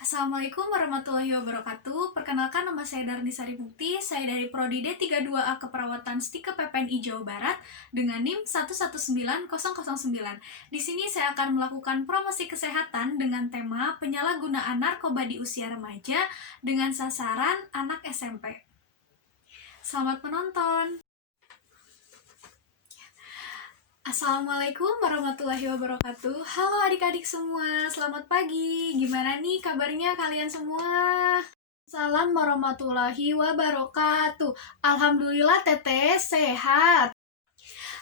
Assalamualaikum warahmatullahi wabarakatuh. Perkenalkan, nama saya Darni Saribukti. Saya dari Prodi D32A Keperawatan Stika PPNI Jawa Barat dengan NIM 119009. Di sini saya akan melakukan promosi kesehatan dengan tema penyalahgunaan narkoba di usia remaja dengan sasaran anak SMP. Selamat menonton. Assalamualaikum warahmatullahi wabarakatuh. Halo adik-adik semua, selamat pagi. Gimana nih kabarnya kalian semua? Salam warahmatullahi wabarakatuh. Alhamdulillah Teteh sehat.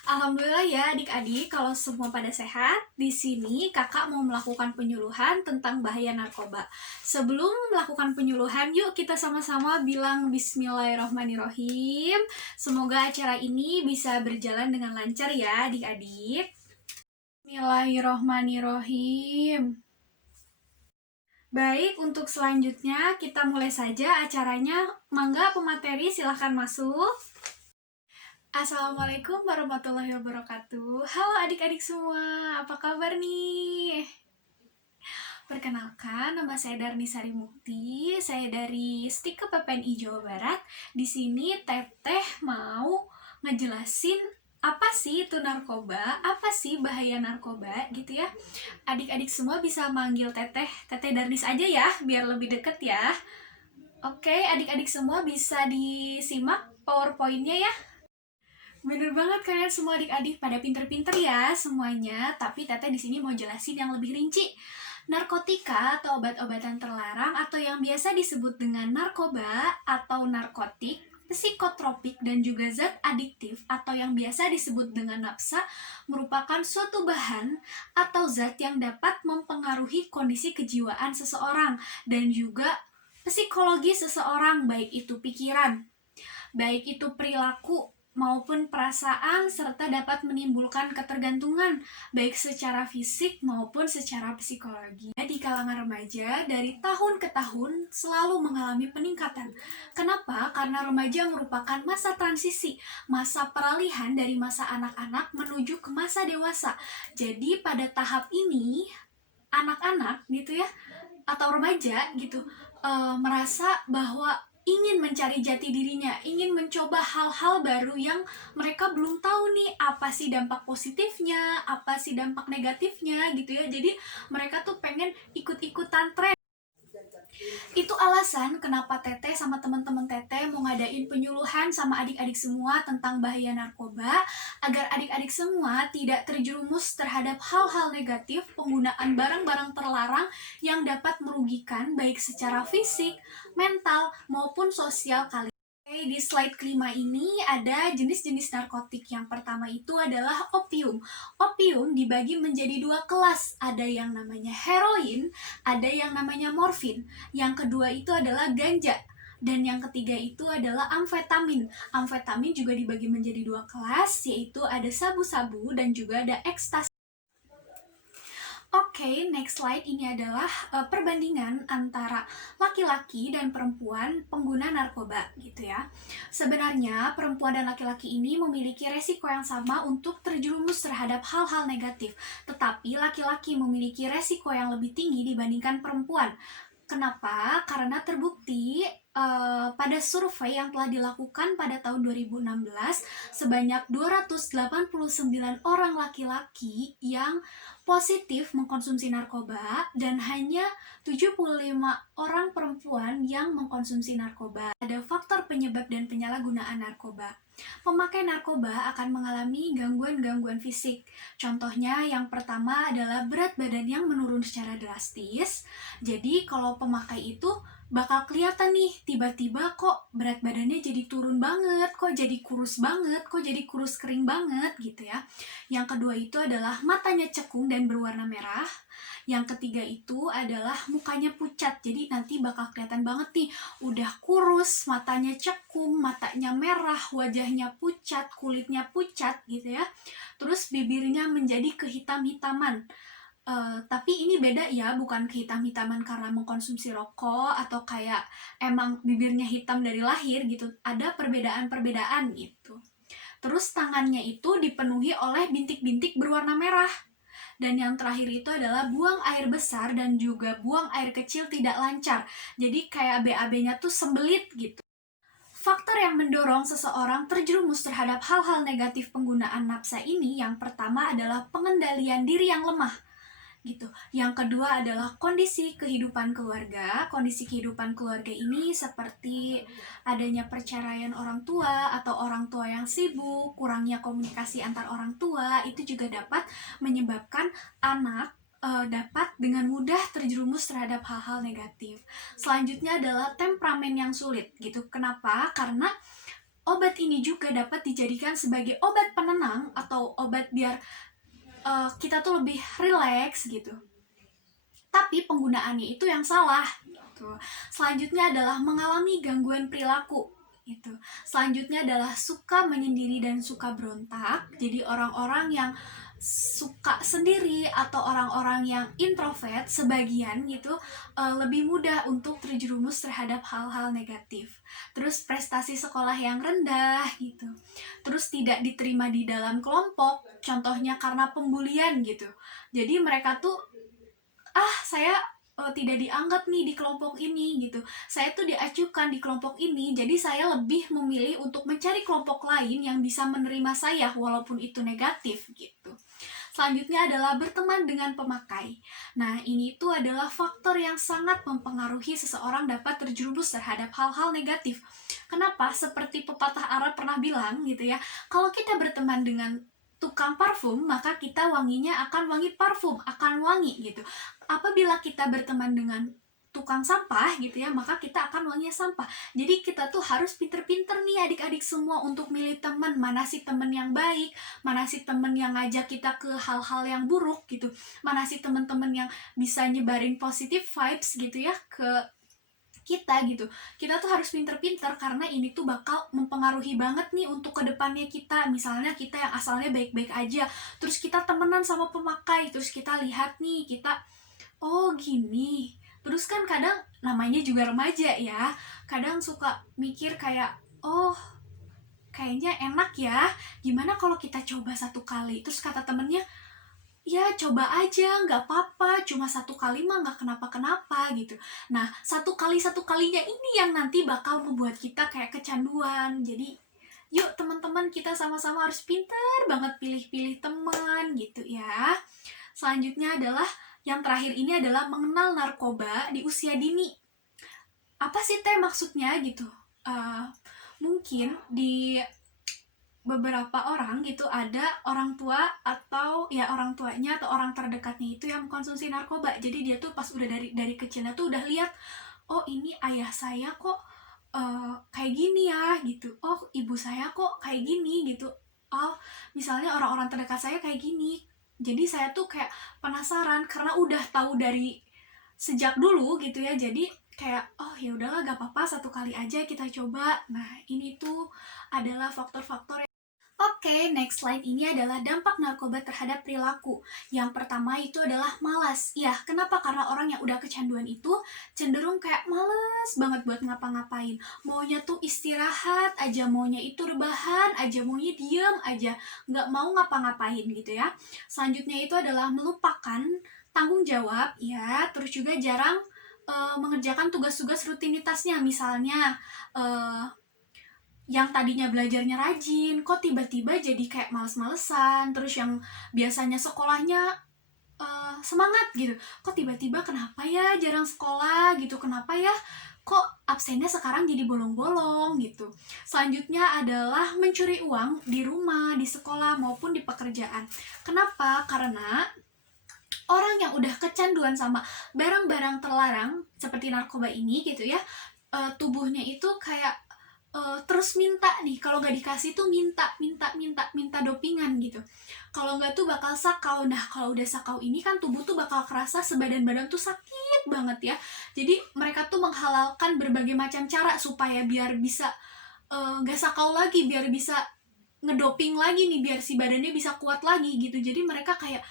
Alhamdulillah ya adik-adik, kalau semua pada sehat. Di sini kakak mau melakukan penyuluhan tentang bahaya narkoba. Sebelum melakukan penyuluhan, yuk kita sama-sama bilang Bismillahirrohmanirrohim. Semoga acara ini bisa berjalan dengan lancar ya adik-adik. Bismillahirrohmanirrohim. Baik, untuk selanjutnya kita mulai saja acaranya. Mangga pemateri silahkan masuk. Assalamualaikum warahmatullahi wabarakatuh. Halo adik-adik semua, apa kabar nih? Perkenalkan, nama saya Darni Sarimukti. Saya dari Stika PPNI Jawa Barat. Di sini Teteh mau ngejelasin apa sih itu narkoba, apa sih bahaya narkoba gitu ya. Adik-adik semua bisa manggil Teteh Darnis aja ya, biar lebih deket ya. Oke, adik-adik semua bisa disimak PowerPoint-nya ya. Bener banget, kalian semua adik-adik pada pinter-pinter ya semuanya. Tapi Teteh di sini mau jelasin yang lebih rinci. Narkotika atau obat-obatan terlarang atau yang biasa disebut dengan narkoba atau narkotik, psikotropik dan juga zat adiktif atau yang biasa disebut dengan nafsa merupakan suatu bahan atau zat yang dapat mempengaruhi kondisi kejiwaan seseorang dan juga psikologi seseorang, baik itu pikiran, baik itu perilaku maupun perasaan, serta dapat menimbulkan ketergantungan baik secara fisik maupun secara psikologi. Di kalangan remaja dari tahun ke tahun selalu mengalami peningkatan. Kenapa? Karena remaja merupakan masa transisi, masa peralihan dari masa anak-anak menuju ke masa dewasa. Jadi pada tahap ini anak-anak gitu ya atau remaja gitu merasa bahwa ingin mencari jati dirinya, ingin mencoba hal-hal baru yang mereka belum tahu nih apa sih dampak positifnya, apa sih dampak negatifnya gitu ya. Jadi mereka tuh pengen ikut-ikutan tren. Itu alasan kenapa Teteh sama teman-teman Teteh mau ngadain penyuluhan sama adik-adik semua tentang bahaya narkoba, agar adik-adik semua tidak terjerumus terhadap hal-hal negatif penggunaan barang-barang terlarang yang dapat merugikan baik secara fisik, mental, maupun sosial kalian. Oke, di slide kelima ini ada jenis-jenis narkotik. Yang pertama itu adalah opium. Opium dibagi menjadi dua kelas. Ada yang namanya heroin, ada yang namanya morfin. Yang kedua itu adalah ganja. Dan yang ketiga itu adalah amfetamin. Amfetamin juga dibagi menjadi dua kelas, yaitu ada sabu-sabu dan juga ada ekstasi. Oke, next slide ini adalah perbandingan antara laki-laki dan perempuan pengguna narkoba gitu ya. Sebenarnya perempuan dan laki-laki ini memiliki resiko yang sama untuk terjerumus terhadap hal-hal negatif, tetapi laki-laki memiliki resiko yang lebih tinggi dibandingkan perempuan. Kenapa? Karena terbukti pada survei yang telah dilakukan pada tahun 2016, sebanyak 289 orang laki-laki yang positif mengkonsumsi narkoba dan hanya 75 orang perempuan yang mengkonsumsi narkoba. Ada faktor penyebab dan penyalahgunaan narkoba. Pemakai narkoba akan mengalami gangguan-gangguan fisik. Contohnya yang pertama adalah berat badan yang menurun secara drastis. Jadi kalau pemakai itu bakal kelihatan nih, tiba-tiba kok berat badannya jadi turun banget, kok jadi kurus banget, kok jadi kurus kering banget gitu ya. Yang kedua itu adalah matanya cekung dan berwarna merah. Yang ketiga itu adalah mukanya pucat, jadi nanti bakal kelihatan banget nih, udah kurus, matanya cekung, matanya merah, wajahnya pucat, kulitnya pucat gitu ya. Terus bibirnya menjadi kehitam-hitaman. Tapi ini beda ya, bukan kehitam-hitaman karena mengkonsumsi rokok atau kayak emang bibirnya hitam dari lahir gitu. Ada perbedaan-perbedaan gitu. Terus tangannya itu dipenuhi oleh bintik-bintik berwarna merah. Dan yang terakhir itu adalah buang air besar dan juga buang air kecil tidak lancar. Jadi kayak BAB-nya tuh sembelit gitu. Faktor yang mendorong seseorang terjerumus terhadap hal-hal negatif penggunaan nafsa ini, yang pertama adalah pengendalian diri yang lemah gitu. Yang kedua adalah kondisi kehidupan keluarga. Kondisi kehidupan keluarga ini seperti adanya perceraian orang tua atau orang tua yang sibuk, kurangnya komunikasi antar orang tua, itu juga dapat menyebabkan anak dapat dengan mudah terjerumus terhadap hal-hal negatif. Selanjutnya adalah temperamen yang sulit gitu. Kenapa? Karena obat ini juga dapat dijadikan sebagai obat penenang atau obat biar kita tuh lebih rileks gitu. Tapi penggunaannya itu yang salah gitu. Selanjutnya adalah mengalami gangguan perilaku gitu. Selanjutnya adalah suka menyendiri dan suka berontak. Jadi orang-orang yang suka sendiri atau orang-orang yang introvert sebagian gitu lebih mudah untuk terjerumus terhadap hal-hal negatif. Terus prestasi sekolah yang rendah gitu. Terus tidak diterima di dalam kelompok, contohnya karena pembulian gitu. Jadi mereka tuh saya tidak dianggap nih di kelompok ini gitu. Saya tuh diacuhkan di kelompok ini, jadi saya lebih memilih untuk mencari kelompok lain yang bisa menerima saya walaupun itu negatif gitu. Selanjutnya adalah berteman dengan pemakai. Nah, ini tuh adalah faktor yang sangat mempengaruhi seseorang dapat terjerumus terhadap hal-hal negatif. Kenapa? Seperti pepatah Arab pernah bilang gitu ya, kalau kita berteman dengan tukang parfum, maka kita wanginya akan wangi parfum, akan wangi gitu. Apabila kita berteman dengan tukang sampah gitu ya, maka kita akan wanginya sampah. Jadi kita tuh harus pinter-pinter nih adik-adik semua untuk milih teman. Mana sih teman yang baik, mana sih teman yang ngajak kita ke hal-hal yang buruk gitu, mana sih teman-teman yang bisa nyebarin positive vibes gitu ya ke kita gitu. Kita tuh harus pinter-pinter karena ini tuh bakal mempengaruhi banget nih untuk kedepannya kita. Misalnya kita yang asalnya baik-baik aja, terus kita temenan sama pemakai, terus kita lihat nih, kita oh gini. Terus kan kadang namanya juga remaja ya, kadang suka mikir kayak oh kayaknya enak ya, gimana kalau kita coba satu kali. Terus kata temennya, ya coba aja, nggak apa-apa, cuma satu kali mah nggak kenapa-kenapa gitu. Nah, satu kalinya ini yang nanti bakal membuat kita kayak kecanduan. Jadi yuk teman-teman, kita sama-sama harus pinter banget pilih-pilih teman gitu ya. Selanjutnya adalah yang terakhir ini adalah mengenal narkoba di usia dini. Apa sih teh maksudnya gitu? Mungkin di beberapa orang gitu ada orang tua atau ya orang tuanya atau orang terdekatnya itu yang mengkonsumsi narkoba. Jadi dia tuh pas udah dari kecilnya tuh udah lihat, oh ini ayah saya kok kayak gini ya gitu, oh ibu saya kok kayak gini gitu, oh misalnya orang-orang terdekat saya kayak gini. Jadi saya tuh kayak penasaran karena udah tahu dari sejak dulu gitu ya, jadi kayak oh ya udahlah gak apa-apa, satu kali aja kita coba. Nah ini tuh adalah faktor-faktor. Oke, next slide ini adalah dampak narkoba terhadap perilaku. Yang pertama itu adalah malas. Ya, kenapa? Karena orang yang udah kecanduan itu cenderung kayak males banget buat ngapa-ngapain. Maunya tuh istirahat aja, maunya itu rebahan aja, maunya diem aja, nggak mau ngapa-ngapain gitu ya. Selanjutnya itu adalah melupakan tanggung jawab, ya. Terus juga jarang mengerjakan tugas-tugas rutinitasnya. Misalnya, yang tadinya belajarnya rajin, kok tiba-tiba jadi kayak males-malesan. Terus yang biasanya sekolahnya semangat gitu, kok tiba-tiba kenapa ya jarang sekolah gitu, kenapa ya kok absennya sekarang jadi bolong-bolong gitu. Selanjutnya adalah mencuri uang di rumah, di sekolah, maupun di pekerjaan. Kenapa? Karena orang yang udah kecanduan sama barang-barang terlarang seperti narkoba ini gitu ya, tubuhnya itu kayak terus minta nih, kalau nggak dikasih tuh minta dopingan gitu. Kalau nggak tuh bakal sakau. Nah kalau udah sakau ini kan tubuh tuh bakal kerasa sebadan-badan tuh sakit banget ya. Jadi mereka tuh menghalalkan berbagai macam cara supaya biar bisa nggak sakau lagi, biar bisa ngedoping lagi nih, biar si badannya bisa kuat lagi gitu. Jadi mereka kayak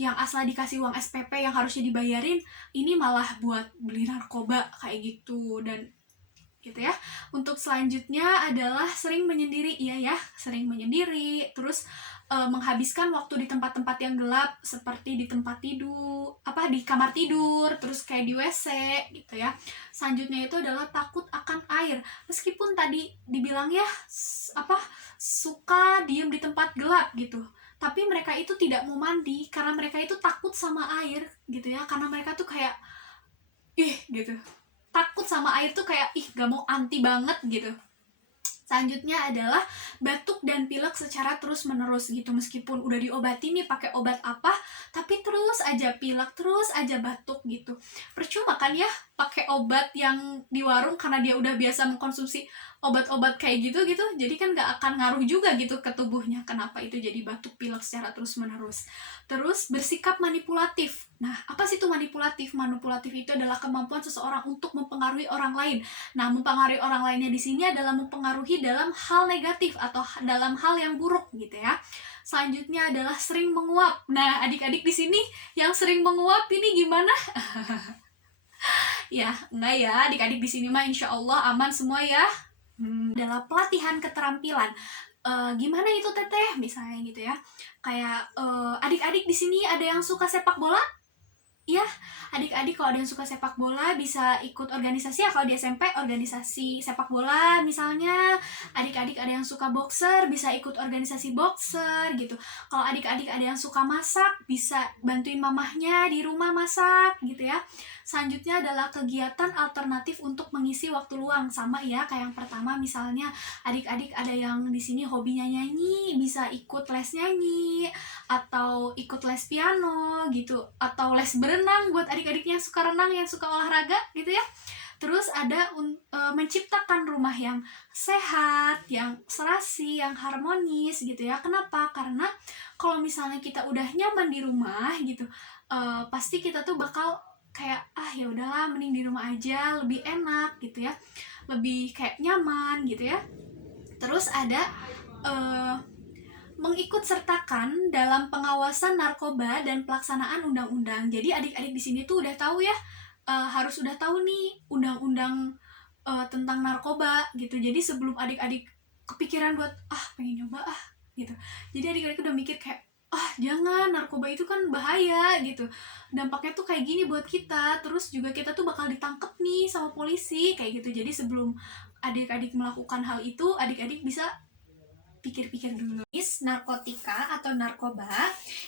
yang asal dikasih uang SPP yang harusnya dibayarin, ini malah buat beli narkoba kayak gitu. Dan gitu ya. Untuk selanjutnya adalah sering menyendiri, iya ya, sering menyendiri, terus menghabiskan waktu di tempat-tempat yang gelap seperti di tempat tidur, di kamar tidur, terus kayak di WC gitu ya. Selanjutnya itu adalah takut akan air. Meskipun tadi dibilang ya suka diem di tempat gelap gitu, tapi mereka itu tidak mau mandi karena mereka itu takut sama air gitu ya. Karena mereka tuh kayak gitu, takut sama air tuh kayak gak mau, anti banget gitu. Selanjutnya adalah batuk dan pilek secara terus-menerus gitu. Meskipun udah diobati nih pakai obat apa, tapi terus aja pilek, terus aja batuk gitu. Percuma kan ya pakai obat yang di warung karena dia udah biasa mengkonsumsi obat-obat kayak gitu. Jadi kan gak akan ngaruh juga gitu ke tubuhnya. Kenapa itu jadi batuk pilek secara terus-menerus. Terus bersikap manipulatif. Nah, apa sih itu manipulatif? Manipulatif itu adalah kemampuan seseorang untuk mempengaruhi orang lain. Nah, mempengaruhi orang lainnya di sini adalah mempengaruhi dalam hal negatif atau dalam hal yang buruk gitu ya. Selanjutnya adalah sering menguap. Nah, adik-adik di sini yang sering menguap ini gimana? Ya, enggak ya, adik-adik di sini mah insya Allah aman semua ya. Adalah pelatihan keterampilan. Gimana itu teteh? Misalnya gitu ya. Kayak adik-adik di sini ada yang suka sepak bola? Ya, adik-adik kalau ada yang suka sepak bola bisa ikut organisasi ya. Kalau di SMP organisasi sepak bola misalnya. Adik-adik ada yang suka boxer bisa ikut organisasi boxer gitu. Kalau adik-adik ada yang suka masak bisa bantuin mamahnya di rumah masak gitu ya. Selanjutnya adalah kegiatan alternatif untuk mengisi waktu luang. Sama ya kayak yang pertama, misalnya adik-adik ada yang di sini hobinya nyanyi, bisa ikut les nyanyi atau ikut les piano gitu, atau les berenang buat adik-adiknya yang suka renang, yang suka olahraga gitu ya. Terus ada menciptakan rumah yang sehat, yang serasi, yang harmonis gitu ya. Kenapa? Karena kalau misalnya kita udah nyaman di rumah gitu, pasti kita tuh bakal kayak ya udahlah mending di rumah aja, lebih enak gitu ya, lebih kayak nyaman gitu ya. Terus ada mengikut sertakan dalam pengawasan narkoba dan pelaksanaan undang-undang. Jadi adik-adik di sini tuh udah tahu ya, harus udah tahu nih undang-undang tentang narkoba gitu. Jadi sebelum adik-adik kepikiran buat pengen nyoba gitu, jadi adik-adik udah mikir kayak jangan, narkoba itu kan bahaya gitu, dampaknya tuh kayak gini buat kita, terus juga kita tuh bakal ditangkep nih sama polisi kayak gitu. Jadi sebelum adik-adik melakukan hal itu, adik-adik bisa pikir-pikir dulu. Narkotika atau narkoba.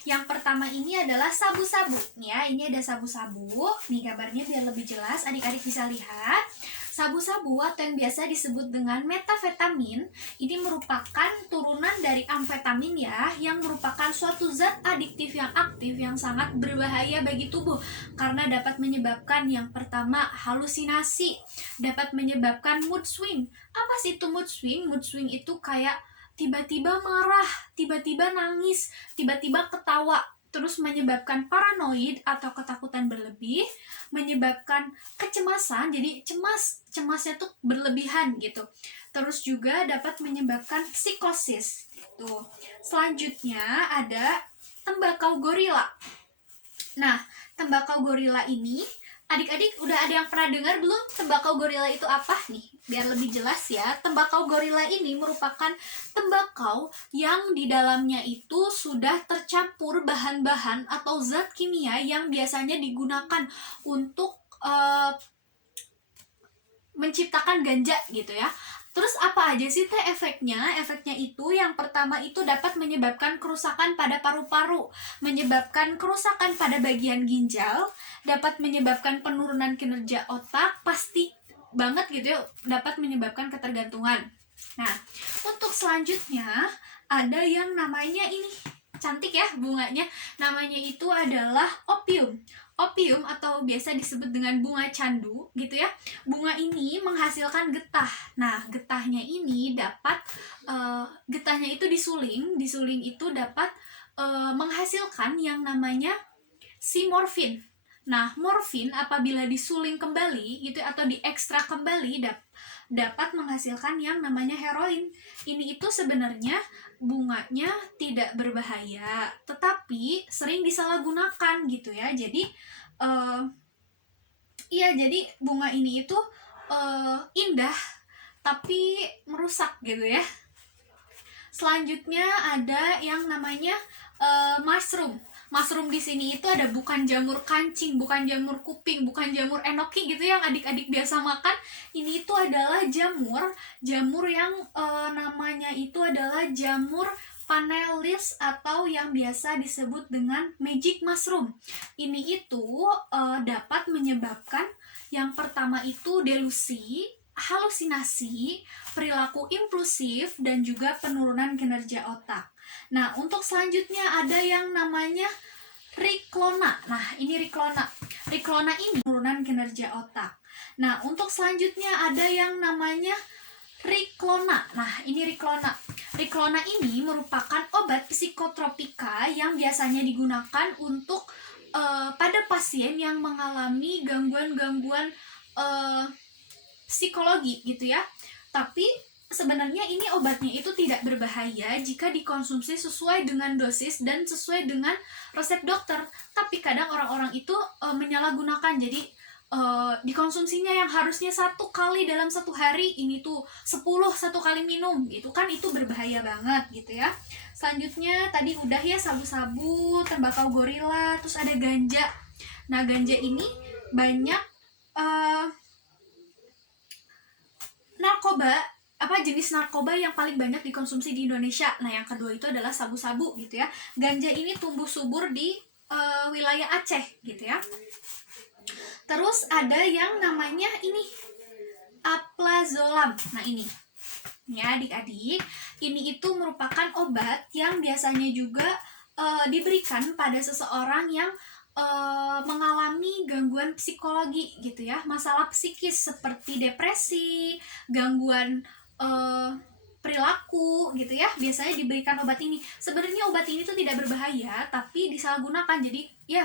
Yang pertama ini adalah sabu-sabu. Ya, ini ada sabu-sabu. Nih gambarnya biar lebih jelas, adik-adik bisa lihat. Sabu-sabu atau yang biasa disebut dengan metafetamin ini merupakan turunan dari amfetamin ya, yang merupakan suatu zat adiktif yang aktif yang sangat berbahaya bagi tubuh karena dapat menyebabkan yang pertama halusinasi, dapat menyebabkan mood swing. Apa sih itu mood swing? Mood swing itu kayak tiba-tiba marah, tiba-tiba nangis, tiba-tiba ketawa, terus menyebabkan paranoid atau ketakutan berlebih, menyebabkan kecemasan, jadi cemasnya tuh berlebihan gitu. Terus juga dapat menyebabkan psikosis gitu. Selanjutnya ada tembakau gorila. Nah, tembakau gorila ini adik-adik udah ada yang pernah dengar belum tembakau gorila itu apa nih? Biar lebih jelas ya, tembakau gorila ini merupakan tembakau yang di dalamnya itu sudah tercampur bahan-bahan atau zat kimia yang biasanya digunakan untuk menciptakan ganja gitu ya. Terus apa aja sih teh efeknya? Efeknya itu yang pertama itu dapat menyebabkan kerusakan pada paru-paru, menyebabkan kerusakan pada bagian ginjal, dapat menyebabkan penurunan kinerja otak, pasti banget gitu ya, dapat menyebabkan ketergantungan. Nah, untuk selanjutnya ada yang namanya ini, cantik ya bunganya, namanya itu adalah opium. Opium atau biasa disebut dengan bunga candu gitu ya. Bunga ini menghasilkan getah. Nah, getahnya ini dapat getahnya itu disuling itu dapat menghasilkan yang namanya si morfin. Nah, morfin apabila disuling kembali gitu atau diekstrak kembali dapat menghasilkan yang namanya heroin. Ini itu sebenarnya bunganya tidak berbahaya, tetapi sering disalahgunakan gitu ya. Jadi jadi bunga ini itu indah tapi merusak gitu ya. Selanjutnya ada yang namanya mushroom. Mushroom di sini itu ada bukan jamur kancing, bukan jamur kuping, bukan jamur enoki gitu yang adik-adik biasa makan. Ini itu adalah jamur yang namanya itu adalah jamur panelis atau yang biasa disebut dengan magic mushroom. Ini itu dapat menyebabkan yang pertama itu delusi, halusinasi, perilaku impulsif, dan juga penurunan kinerja otak. Nah, untuk selanjutnya ada yang namanya Riklona. Nah, ini Riklona. Riklona ini penurunan kinerja otak. Nah, untuk selanjutnya ada yang namanya Riklona. Nah, ini Riklona. Riklona ini merupakan obat psikotropika yang biasanya digunakan untuk pada pasien yang mengalami gangguan-gangguan psikologi gitu ya. Tapi sebenarnya ini obatnya itu tidak berbahaya jika dikonsumsi sesuai dengan dosis dan sesuai dengan resep dokter. Tapi kadang orang-orang itu menyalahgunakan, jadi dikonsumsinya yang harusnya 1 kali dalam 1 hari, ini tuh 10 1 kali minum gitu kan, itu berbahaya banget gitu ya. Selanjutnya tadi udah ya sabu-sabu, tembakau gorila, terus ada ganja. Nah, ganja ini banyak jenis narkoba yang paling banyak dikonsumsi di Indonesia. Nah, yang kedua itu adalah sabu-sabu gitu ya. Ganja ini tumbuh subur di wilayah Aceh gitu ya. Terus ada yang namanya ini aplazolam. Nah, ini ya adik-adik, ini itu merupakan obat yang biasanya juga diberikan pada seseorang yang mengalami gangguan psikologi gitu ya, masalah psikis seperti depresi, gangguan perilaku gitu ya, biasanya diberikan obat ini. Sebenarnya obat ini tuh tidak berbahaya, tapi disalahgunakan,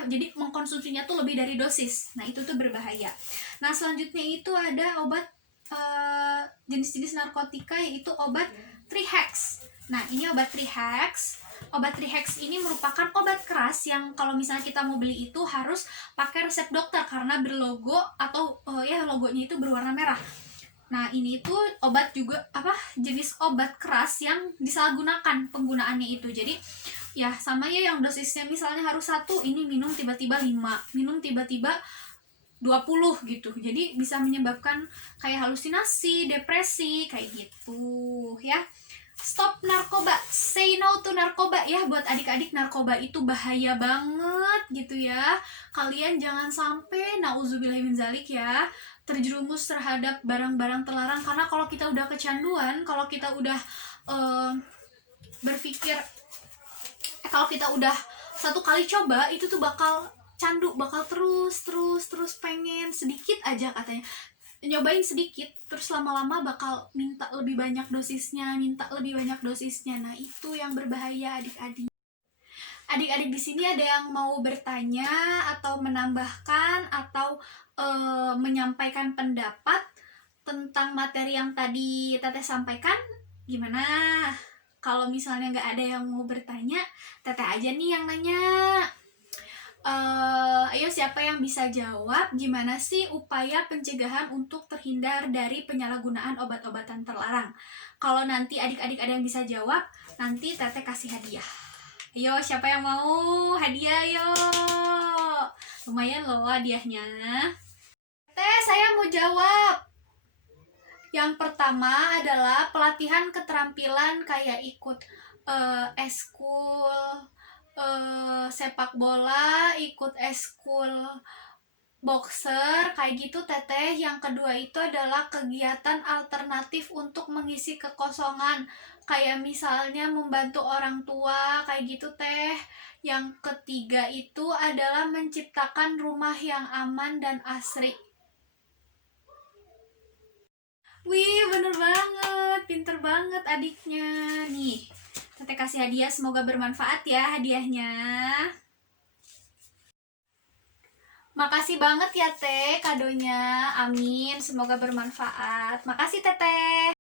jadi mengkonsumsinya tuh lebih dari dosis. Nah, itu tuh berbahaya. Nah, selanjutnya itu ada obat jenis-jenis narkotika, yaitu obat Trihex. Nah, ini obat Trihex. Obat Trihex ini merupakan obat keras yang kalau misalnya kita mau beli itu harus pakai resep dokter karena berlogo atau logonya itu berwarna merah. Nah, ini itu obat juga jenis obat keras yang disalahgunakan penggunaannya itu. Jadi ya sama ya, yang dosisnya misalnya harus 1, ini minum tiba-tiba 5, minum tiba-tiba 20 gitu. Jadi bisa menyebabkan kayak halusinasi, depresi, kayak gitu ya. Stop narkoba, say no to narkoba ya. Buat adik-adik, narkoba itu bahaya banget gitu ya. Kalian jangan sampai, nauzubillahi min zalik ya, terjerumus terhadap barang-barang terlarang. Karena kalau kita udah kecanduan, kalau kita udah berpikir, kalau kita udah 1 kali coba, itu tuh bakal candu, bakal terus pengen sedikit aja katanya, nyobain sedikit, terus lama-lama bakal minta lebih banyak dosisnya. Nah, itu yang berbahaya adik-adik. Adik-adik di sini ada yang mau bertanya atau menambahkan atau menyampaikan pendapat tentang materi yang tadi Teteh sampaikan? Gimana? Kalau misalnya nggak ada yang mau bertanya, Teteh aja nih yang nanya. Ayo, siapa yang bisa jawab gimana sih upaya pencegahan untuk terhindar dari penyalahgunaan obat-obatan terlarang? Kalau nanti adik-adik ada yang bisa jawab, nanti Teteh kasih hadiah. Ayo, siapa yang mau hadiah? Ayo, lumayan loh hadiahnya. Teteh, saya mau jawab. Yang pertama adalah pelatihan keterampilan kayak ikut eskul sepak bola, ikut eskul boxer, kayak gitu Teteh. Yang kedua itu adalah kegiatan alternatif untuk mengisi kekosongan, kayak misalnya membantu orang tua, kayak gitu Teh. Yang ketiga itu adalah menciptakan rumah yang aman dan asri. Wih, bener banget, pinter banget adiknya. Nih, Teteh kasih hadiah, semoga bermanfaat ya hadiahnya. Makasih banget ya Teh kadonya, amin, semoga bermanfaat. Makasih Teteh.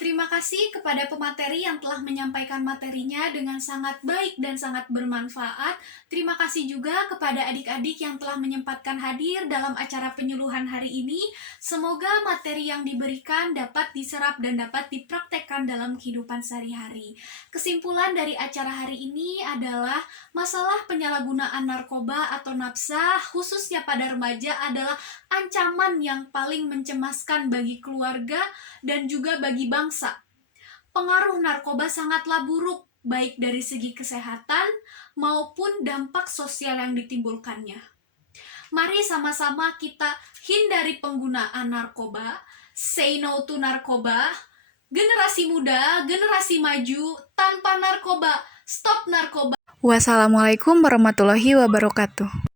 Terima kasih kepada pemateri yang telah menyampaikan materinya dengan sangat baik dan sangat bermanfaat. Terima kasih juga kepada adik-adik yang telah menyempatkan hadir dalam acara penyuluhan hari ini. Semoga materi yang diberikan dapat diserap dan dapat dipraktekkan dalam kehidupan sehari-hari. Kesimpulan dari acara hari ini adalah masalah penyalahgunaan narkoba atau nafsa, khususnya pada remaja, adalah ancaman yang paling mencemaskan bagi keluarga dan juga bagi bangsa. Pengaruh narkoba sangatlah buruk, baik dari segi kesehatan maupun dampak sosial yang ditimbulkannya. Mari sama-sama kita hindari penggunaan narkoba, say no to narkoba, generasi muda, generasi maju, tanpa narkoba, stop narkoba. Wassalamualaikum warahmatullahi wabarakatuh.